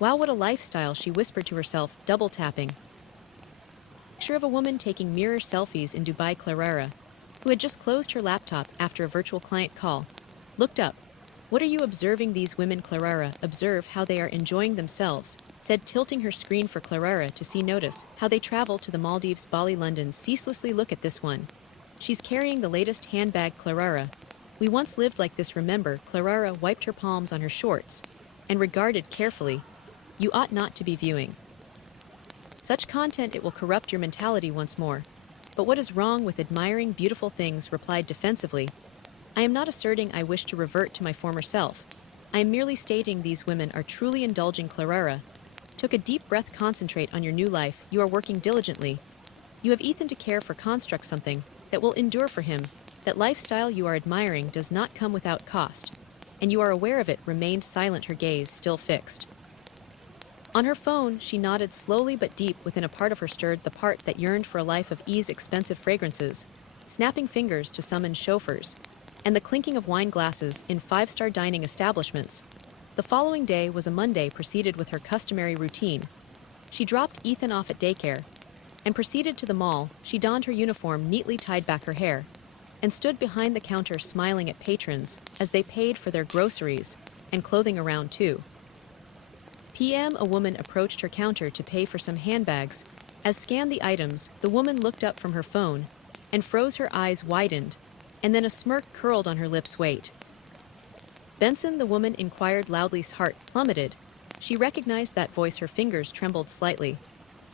Wow, what a lifestyle, she whispered to herself, double tapping. Picture of a woman taking mirror selfies in Dubai. Clara, who had just closed her laptop after a virtual client call, looked up. What are you observing? These women, Clara, observe how they are enjoying themselves, said, tilting her screen for Clara to see. Notice how they travel to the Maldives, Bali, London. Ceaselessly look at this one. She's carrying the latest handbag. Clara, we once lived like this, remember? Clara wiped her palms on her shorts and regarded carefully. You ought not to be viewing such content. It will corrupt your mentality once more. But what is wrong with admiring beautiful things? Replied defensively. I am not asserting I wish to revert to my former self. I am merely stating these women are truly indulging. Clara took a deep breath. Concentrate on your new life. You are working diligently. You have Ethan to care for. Construct something that will endure for him. That lifestyle you are admiring does not come without cost, and you are aware of it. Remained silent, her gaze still fixed on her phone. She nodded slowly, but deep within a part of her stirred the part that yearned for a life of ease. Expensive fragrances, snapping fingers to summon chauffeurs, and the clinking of wine glasses in five-star dining establishments. The following day was a Monday. Proceeded with her customary routine. She dropped Ethan off at daycare and proceeded to the mall. She donned her uniform, neatly tied back her hair, and stood behind the counter smiling at patrons as they paid for their groceries and clothing. Around 2 p.m. a woman approached her counter to pay for some handbags. As scanned the items, the woman looked up from her phone and froze. Her eyes widened, and then a smirk curled on her lips. Wait, Benson, the woman inquired loudly. Heart plummeted. She recognized that voice. Her fingers trembled slightly,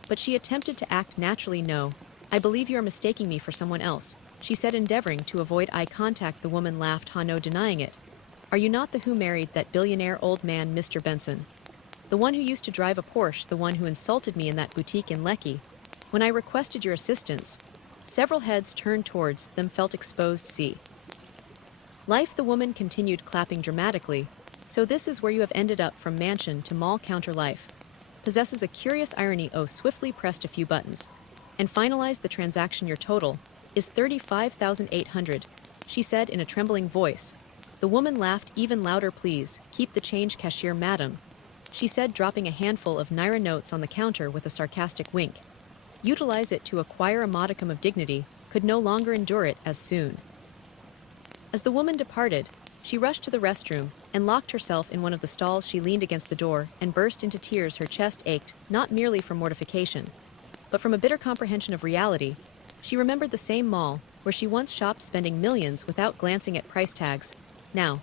but she attempted to act naturally. No, I believe you are mistaking me for someone else, she said, endeavoring to avoid eye contact. The woman laughed. No denying it. Are you not the who married that billionaire old man, Mr. Benson? The one who used to drive a Porsche, the one who insulted me in that boutique in Lekki when I requested your assistance? Several heads turned towards them, felt exposed. See life, the woman continued, clapping dramatically. So this is where you have ended up, from mansion to mall. Counter life possesses a curious irony. Oh, swiftly pressed a few buttons and finalized the transaction. Your total is 35,800, she said in a trembling voice. The woman laughed even louder. Please keep the change, cashier madam, she said, dropping a handful of Naira notes on the counter with a sarcastic wink. Utilize it to acquire a modicum of dignity. Could no longer endure it. As soon as the woman departed, she rushed to the restroom and locked herself in one of the stalls. She leaned against the door and burst into tears. Her chest ached, not merely from mortification, but from a bitter comprehension of reality. She remembered the same mall where she once shopped, spending millions without glancing at price tags. Now,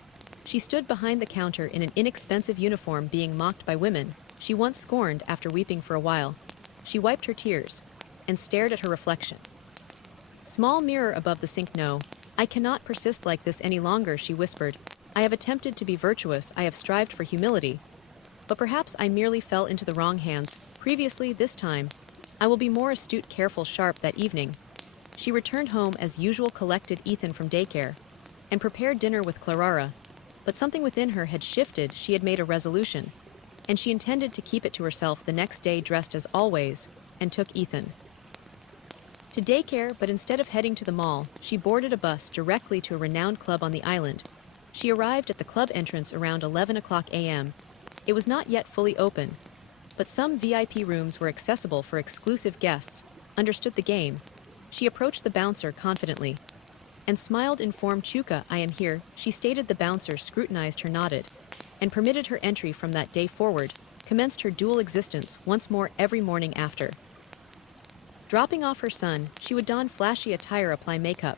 she stood behind the counter in an inexpensive uniform, being mocked by women she once scorned. After weeping for a while, she wiped her tears and stared at her reflection. Small mirror above the sink. No, I cannot persist like this any longer, she whispered. I have attempted to be virtuous, I have strived for humility, but perhaps I merely fell into the wrong hands previously. This time, I will be more astute, careful, sharp. That evening, she returned home as usual, collected Ethan from daycare, and prepared dinner with Clara. But something within her had shifted. She had made a resolution, and she intended to keep it to herself. The next day, dressed as always, and took Ethan To daycare, but instead of heading to the mall, she boarded a bus directly to a renowned club on the island. She arrived at the club entrance around 11 o'clock a.m. It was not yet fully open, but some VIP rooms were accessible for exclusive guests, understood the game. She approached the bouncer confidently and smiled, informed Chuka, "I am here." She stated. The bouncer scrutinized her, nodded, and permitted her entry. From that day forward, commenced her dual existence once more every morning after dropping off her son, she would don flashy attire, apply makeup,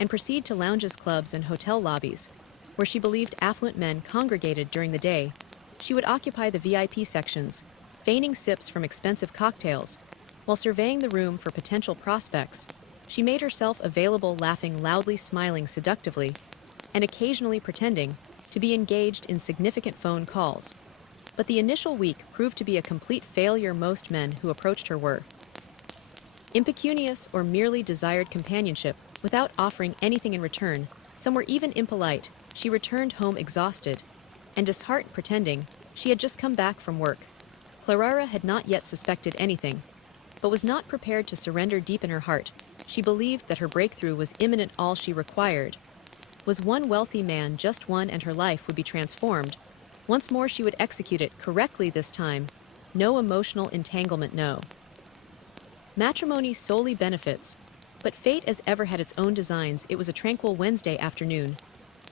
and proceed to lounges, clubs, and hotel lobbies, where she believed affluent men congregated during the day. She would occupy the VIP sections, feigning sips from expensive cocktails. While surveying the room for potential prospects, she made herself available, laughing loudly, smiling seductively, and occasionally pretending to be engaged in significant phone calls. But the initial week proved to be a complete failure. Most men who approached her were impecunious or merely desired companionship without offering anything in return. Some were even impolite. She returned home exhausted and disheartened, pretending she had just come back from work. Clara had not yet suspected anything, but was not prepared to surrender. Deep in her heart, she believed that her breakthrough was imminent. All she required was one wealthy man, just one, and her life would be transformed. Once more she would execute it correctly this time. No emotional entanglement, no matrimony, solely benefits. But fate as ever had its own designs. It was a tranquil Wednesday afternoon.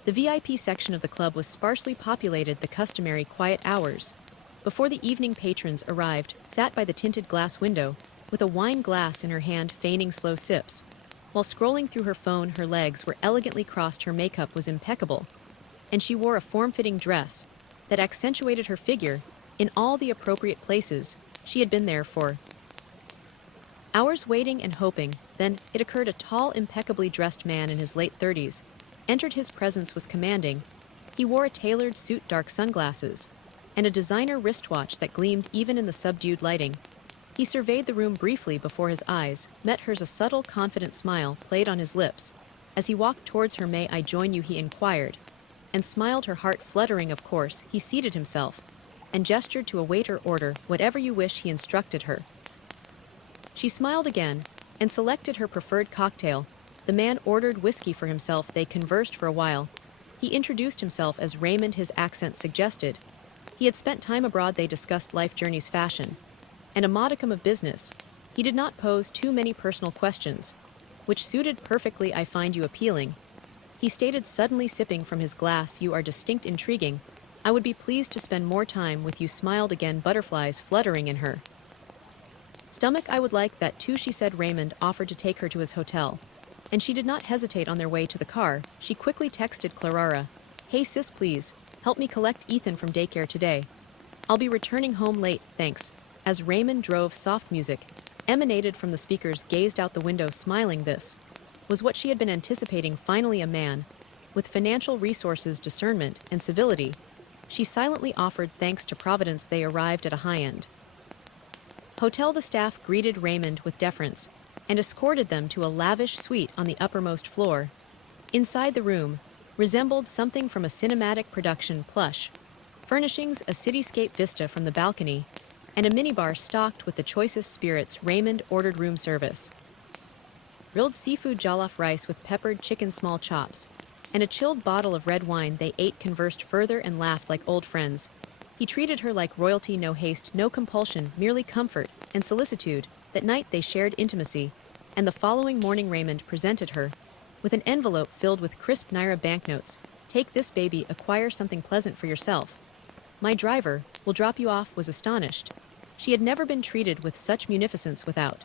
The VIP section of the club was sparsely populated, the customary quiet hours before the evening patrons arrived, sat by the tinted glass window, with a wine glass in her hand, feigning slow sips. While scrolling through her phone, her legs were elegantly crossed, her makeup was impeccable, and she wore a form-fitting dress that accentuated her figure in all the appropriate places. She had been there for hours, waiting and hoping. Then it occurred. A tall, impeccably dressed man in his late 30s entered. His presence was commanding. He wore a tailored suit, dark sunglasses, and a designer wristwatch that gleamed even in the subdued lighting. He surveyed the room briefly before his eyes met hers. A subtle, confident smile played on his lips as he walked towards her. "May I join you?" he inquired, and smiled, her heart fluttering. Of course. He seated himself and gestured to await her order. "Whatever you wish," he instructed her. She smiled again and selected her preferred cocktail. The man ordered whiskey for himself. They conversed for a while. He introduced himself as Raymond, his accent suggested he had spent time abroad. They discussed life journeys, fashion, and a modicum of business. He did not pose too many personal questions, which suited perfectly. "I find you appealing," he stated, suddenly sipping from his glass. "You are distinct, intriguing. I would be pleased to spend more time with you." Smiled again, butterflies fluttering in her stomach. "I would like that too," she said. Raymond offered to take her to his hotel, and she did not hesitate. On their way to the car, she quickly texted Clara, "Hey sis, please help me collect Ethan from daycare today. I'll be returning home late, thanks." As Raymond drove, soft music emanated from the speakers, gazed out the window, smiling. This was what she had been anticipating. Finally, a man with financial resources, discernment, and civility. She silently offered thanks to Providence. They arrived at a high-end hotel. The staff greeted Raymond with deference and escorted them to a lavish suite on the uppermost floor. Inside, the room resembled something from a cinematic production. Plush furnishings, a cityscape vista from the balcony, and a minibar stocked with the choicest spirits. Raymond ordered room service, grilled seafood, jollof rice with peppered chicken, small chops, and a chilled bottle of red wine. They ate, conversed further, and laughed like old friends. He treated her like royalty. No haste, no compulsion, merely comfort and solicitude. That night they shared intimacy, and the following morning Raymond presented her with an envelope filled with crisp Naira banknotes. "Take this, baby, acquire something pleasant for yourself. My driver will drop you off." Was astonished. She had never been treated with such munificence without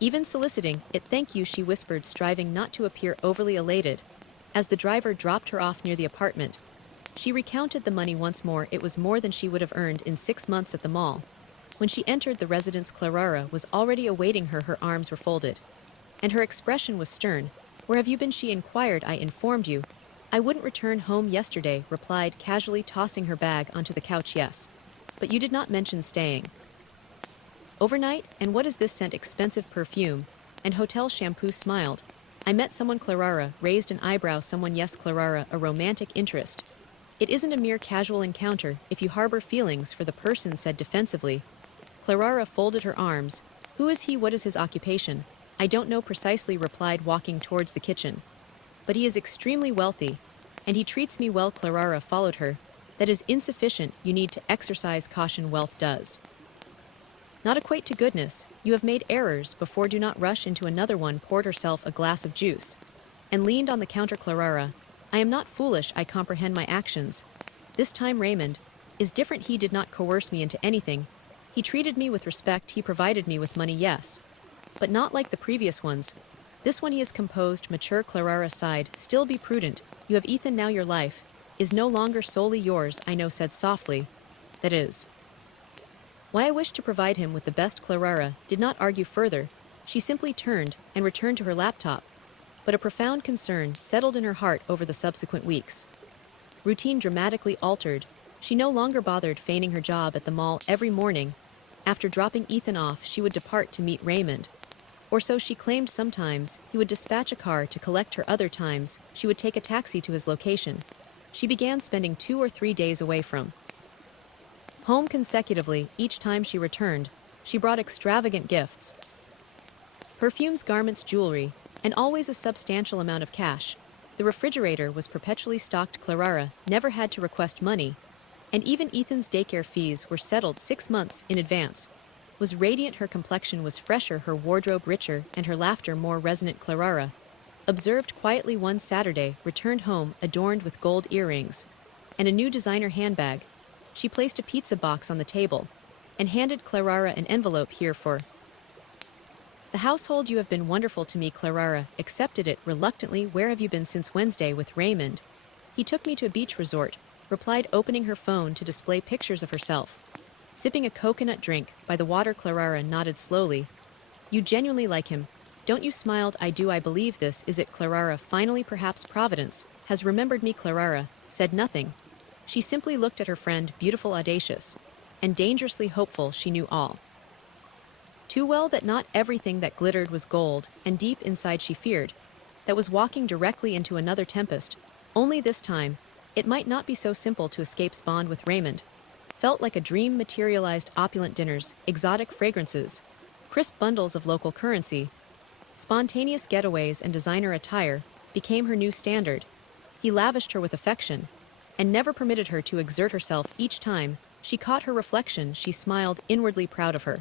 even soliciting it. "Thank you," she whispered, striving not to appear overly elated. As the driver dropped her off near the apartment, she recounted the money once more. It was more than she would have earned in 6 months at the mall. When she entered the residence, Clara was already awaiting her. Her arms were folded, and her expression was stern. "Where have you been?" she inquired. "I informed you I wouldn't return home yesterday," replied, casually tossing her bag onto the couch. "Yes, but you did not mention staying overnight. And what is this scent?" "Expensive perfume and hotel shampoo." Smiled. "I met someone." Clara raised an eyebrow. "Someone?" "Yes, Clara, a romantic interest. It isn't a mere casual encounter if you harbor feelings for the person," said defensively. Clara folded her arms. "Who is he? What is his occupation?" I don't know precisely, replied, walking towards the kitchen. But he is extremely wealthy, and he treats me well. Clara followed her. That is insufficient, you need to exercise caution. Wealth does not equate to goodness. You have made errors before, do not rush into another one. Poured herself a glass of juice, and leaned on the counter. Clara, I am not foolish, I comprehend my actions. This time Raymond is different. He did not coerce me into anything. He treated me with respect, he provided me with money, yes. But not like the previous ones. This one he is composed, mature. Clara sighed. Still be prudent. You have Ethan now. Your life is no longer solely yours, I know, said softly. That is why I wish to provide him with the best. Clara did not argue further. She simply turned and returned to her laptop. But a profound concern settled in her heart over the subsequent weeks. Routine dramatically altered. She no longer bothered feigning her job at the mall every morning. After dropping Ethan off, she would depart to meet Raymond. Or so she claimed. Sometimes he would dispatch a car to collect her, other times she would take a taxi to his location. She began spending 2 or 3 days away from home consecutively. Each time she returned, she brought extravagant gifts, perfumes, garments, jewelry, and always a substantial amount of cash. The refrigerator was perpetually stocked. Clara never had to request money, and even Ethan's daycare fees were settled 6 months in advance. Was radiant, her complexion was fresher, her wardrobe richer, and her laughter more resonant. Clara observed quietly one Saturday, returned home adorned with gold earrings and a new designer handbag. She placed a pizza box on the table and handed Clara an envelope. Here for the household. You have been wonderful to me. Clara accepted it reluctantly. Where have you been since Wednesday with Raymond? He took me to a beach resort, replied, opening her phone to display pictures of herself sipping a coconut drink by the water. Clara nodded slowly. You genuinely like him, don't you? Smiled. I do. I believe this is it. Clara finally. Perhaps Providence has remembered me. Clara said nothing. She simply looked at her friend, beautiful, audacious, and dangerously hopeful. She knew all too well that not everything that glittered was gold, and deep inside she feared that was walking directly into another tempest. Only this time, it might not be so simple to escape. Bond with Raymond felt like a dream materialized. Opulent dinners, exotic fragrances, crisp bundles of local currency, spontaneous getaways, and designer attire became her new standard. He lavished her with affection and never permitted her to exert herself. Each time she caught her reflection, she smiled, inwardly proud of her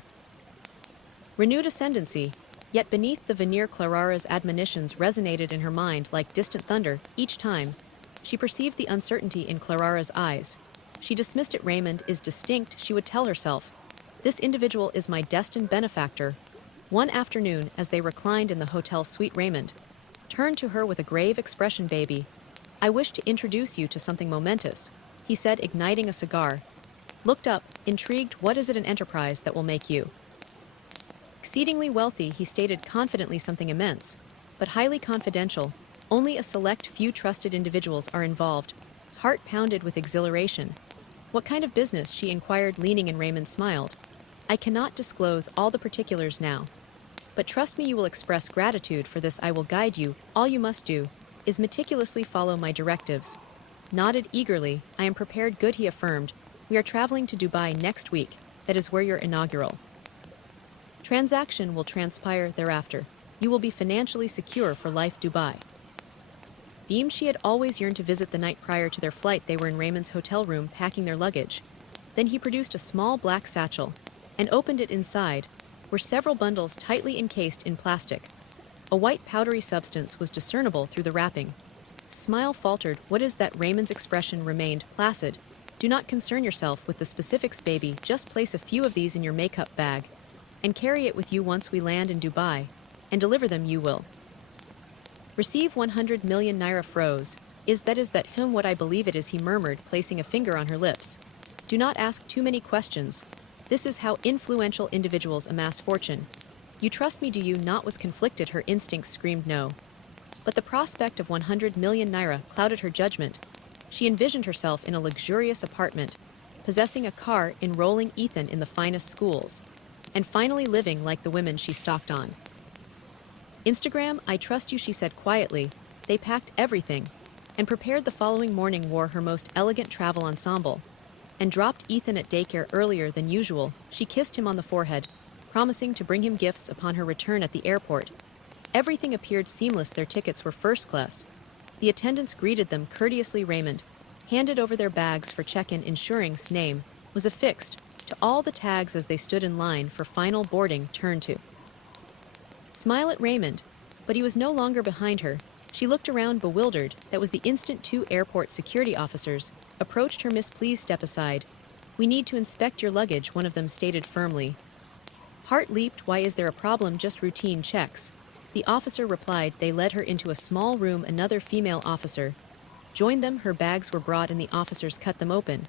renewed ascendancy. Yet beneath the veneer, Clara's admonitions resonated in her mind like distant thunder. Each time she perceived the uncertainty in Clara's eyes, she dismissed it. Raymond is distinct, she would tell herself. This individual is my destined benefactor. One afternoon, as they reclined in the hotel suite, Raymond turned to her with a grave expression. Baby, I wish to introduce you to something momentous, he said, igniting a cigar. Looked up, intrigued. What is it? An enterprise that will make you exceedingly wealthy, he stated confidently. Something immense, but highly confidential. Only a select few trusted individuals are involved. His heart pounded with exhilaration. What kind of business? She inquired, leaning in. Raymond smiled. I cannot disclose all the particulars now, but trust me, you will express gratitude for this. I will guide you. All you must do is meticulously follow my directives. Nodded eagerly. I am prepared. Good, he affirmed. We are traveling to Dubai next week. That is where your inaugural transaction will transpire. Thereafter, you will be financially secure for life. Dubai beamed. She had always yearned to visit. The night prior to their flight, they were in Raymond's hotel room packing their luggage. Then he produced a small black satchel and opened it. Inside were several bundles tightly encased in plastic. A white powdery substance was discernible through the wrapping. Smile faltered. What is that? Raymond's expression remained placid. Do not concern yourself with the specifics, baby. Just place a few of these in your makeup bag and carry it with you. Once we land in Dubai and deliver them, you will receive 100 million naira. Froze. Is that him? What I believe it is, he murmured, placing a finger on her lips. Do not ask too many questions. This is how influential individuals amass fortune. You trust me, do you not? Was conflicted. Her instincts screamed no, but the prospect of 100 million naira clouded her judgment. She envisioned herself in a luxurious apartment, possessing a car, enrolling Ethan in the finest schools, and finally living like the women she stalked on Instagram. I trust you, she said quietly. They packed everything and prepared. The following morning, wore her most elegant travel ensemble and dropped Ethan at daycare earlier than usual. She kissed him on the forehead, promising to bring him gifts upon her return at the airport. Everything appeared seamless. Their tickets were first class. The attendants greeted them courteously. Raymond handed over their bags for check-in. Insuring's name was affixed to all the tags as they stood in line for final boarding. Turn to smile at Raymond, but he was no longer behind her. She looked around bewildered. That was the instant two airport security officers approached her. Miss, please step aside. We need to inspect your luggage, one of them stated firmly. Heart leaped. Why, is there a problem? Just routine checks. The officer replied. They led her into a small room. Another female officer joined them. Her bags were brought and the officers cut them open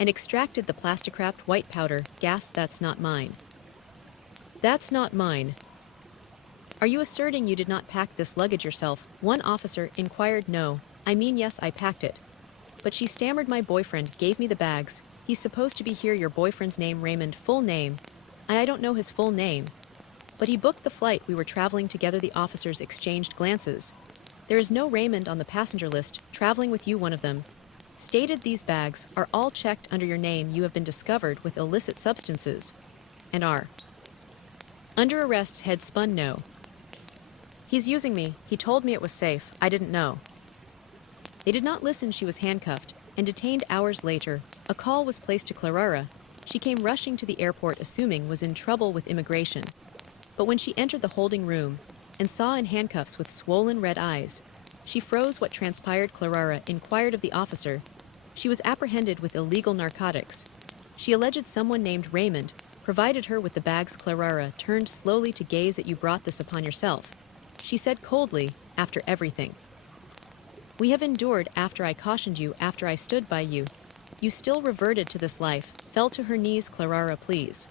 and extracted the plastic-wrapped white powder. Gasped, that's not mine. That's not mine. Are you asserting you did not pack this luggage yourself? One officer inquired. No, I mean yes, I packed it. But she stammered. My boyfriend gave me the bags. He's supposed to be here. Your boyfriend's name? Raymond. Full name? I don't know his full name. But he booked the flight. We were traveling together. The officers exchanged glances. There is no Raymond on the passenger list. Traveling with you, one of them stated. These bags are all checked under your name. You have been discovered with illicit substances and are under arrest. Head spun. No. He's using me. He told me it was safe. I didn't know. They did not listen. She was handcuffed and detained. Hours later, a call was placed to Clara. She came rushing to the airport, assuming was in trouble with immigration. But when she entered the holding room and saw in handcuffs with swollen red eyes, she froze. What transpired? Clara inquired of the officer. She was apprehended with illegal narcotics. She alleged someone named Raymond provided her with the bags. Clara turned slowly to gaze at you. Brought this upon yourself, she said coldly. After everything we have endured, after I cautioned you, after I stood by you, you still reverted to this life. Fell to her knees. Clara, please.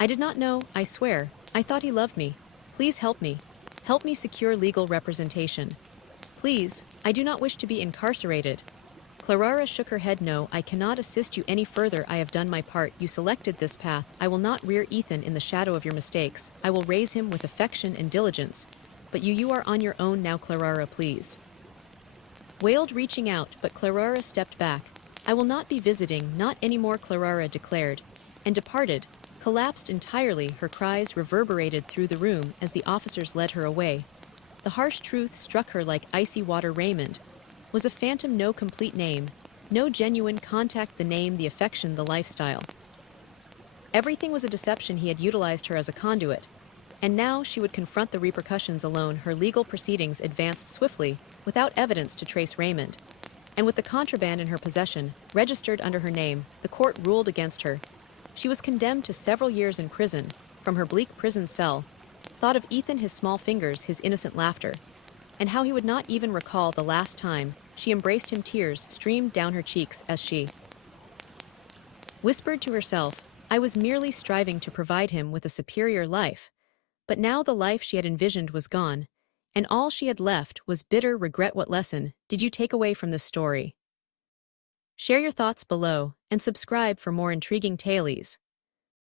I did not know, I swear. I thought he loved me. Please help me. Help me secure legal representation. Please, I do not wish to be incarcerated. Clara shook her head. No, I cannot assist you any further. I have done my part. You selected this path. I will not rear Ethan in the shadow of your mistakes. I will raise him with affection and diligence. But you are on your own now. Clara, please. Wailed, reaching out, but Clara stepped back. I will not be visiting, not anymore, Clara declared, and departed, collapsed entirely. Her cries reverberated through the room as the officers led her away. The harsh truth struck her like icy water. Raymond was a phantom. No complete name, no genuine contact. The name, the affection, the lifestyle. Everything was a deception. He had utilized her as a conduit, and now she would confront the repercussions alone. Her legal proceedings advanced swiftly, without evidence to trace Raymond. And with the contraband in her possession, registered under her name, the court ruled against her. She was condemned to several years in prison. From her bleak prison cell, thought of Ethan, his small fingers, his innocent laughter, and how he would not even recall the last time she embraced him. Tears streamed down her cheeks as she whispered to herself, I was merely striving to provide him with a superior life. But now the life she had envisioned was gone, and all she had left was bitter regret. What lesson did you take away from this story? Share your thoughts below and subscribe for more intriguing tales.